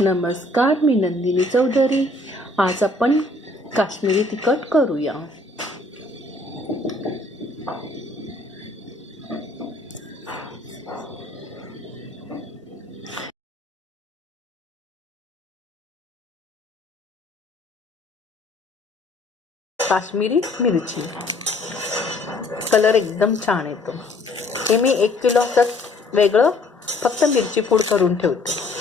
नमस्कार मी नंदिनी चौधरी. आज आपण काश्मीरी तिखट करूया. काश्मीरी मिरची. कलर एकदम छान येतो. हे मी एक किलो असं वेगळं फक्त मिरची पूड करून ठेवते.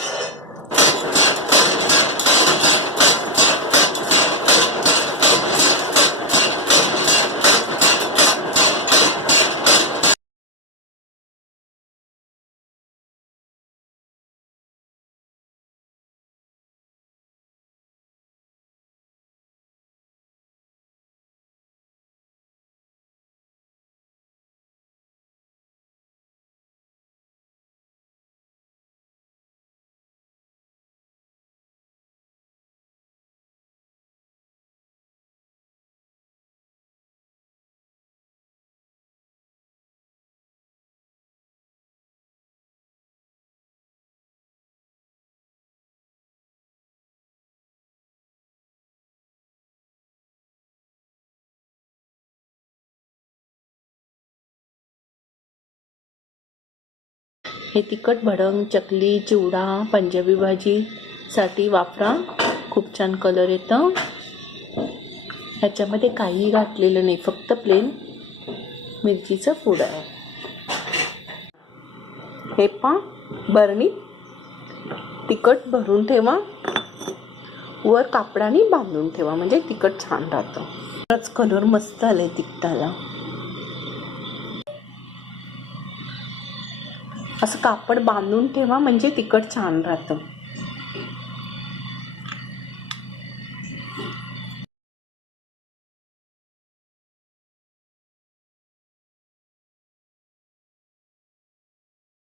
हे तिखट भडंग चकली चिवडा पंजाबी भाजीसाठी वापरा. खूप छान कलर येतं. ह्याच्यामध्ये काही घातलेलं नाही फक्त प्लेन मिरचीचं फूड आहे. हे पा बरणी. तिखट भरून ठेवा. वर कापडाने बांधून ठेवा म्हणजे तिखट छान राहतं. खरंच कलर मस्त आलाय तिखटाला. असं कापड बांधून ठेवा म्हणजे तिखट छान राहतं.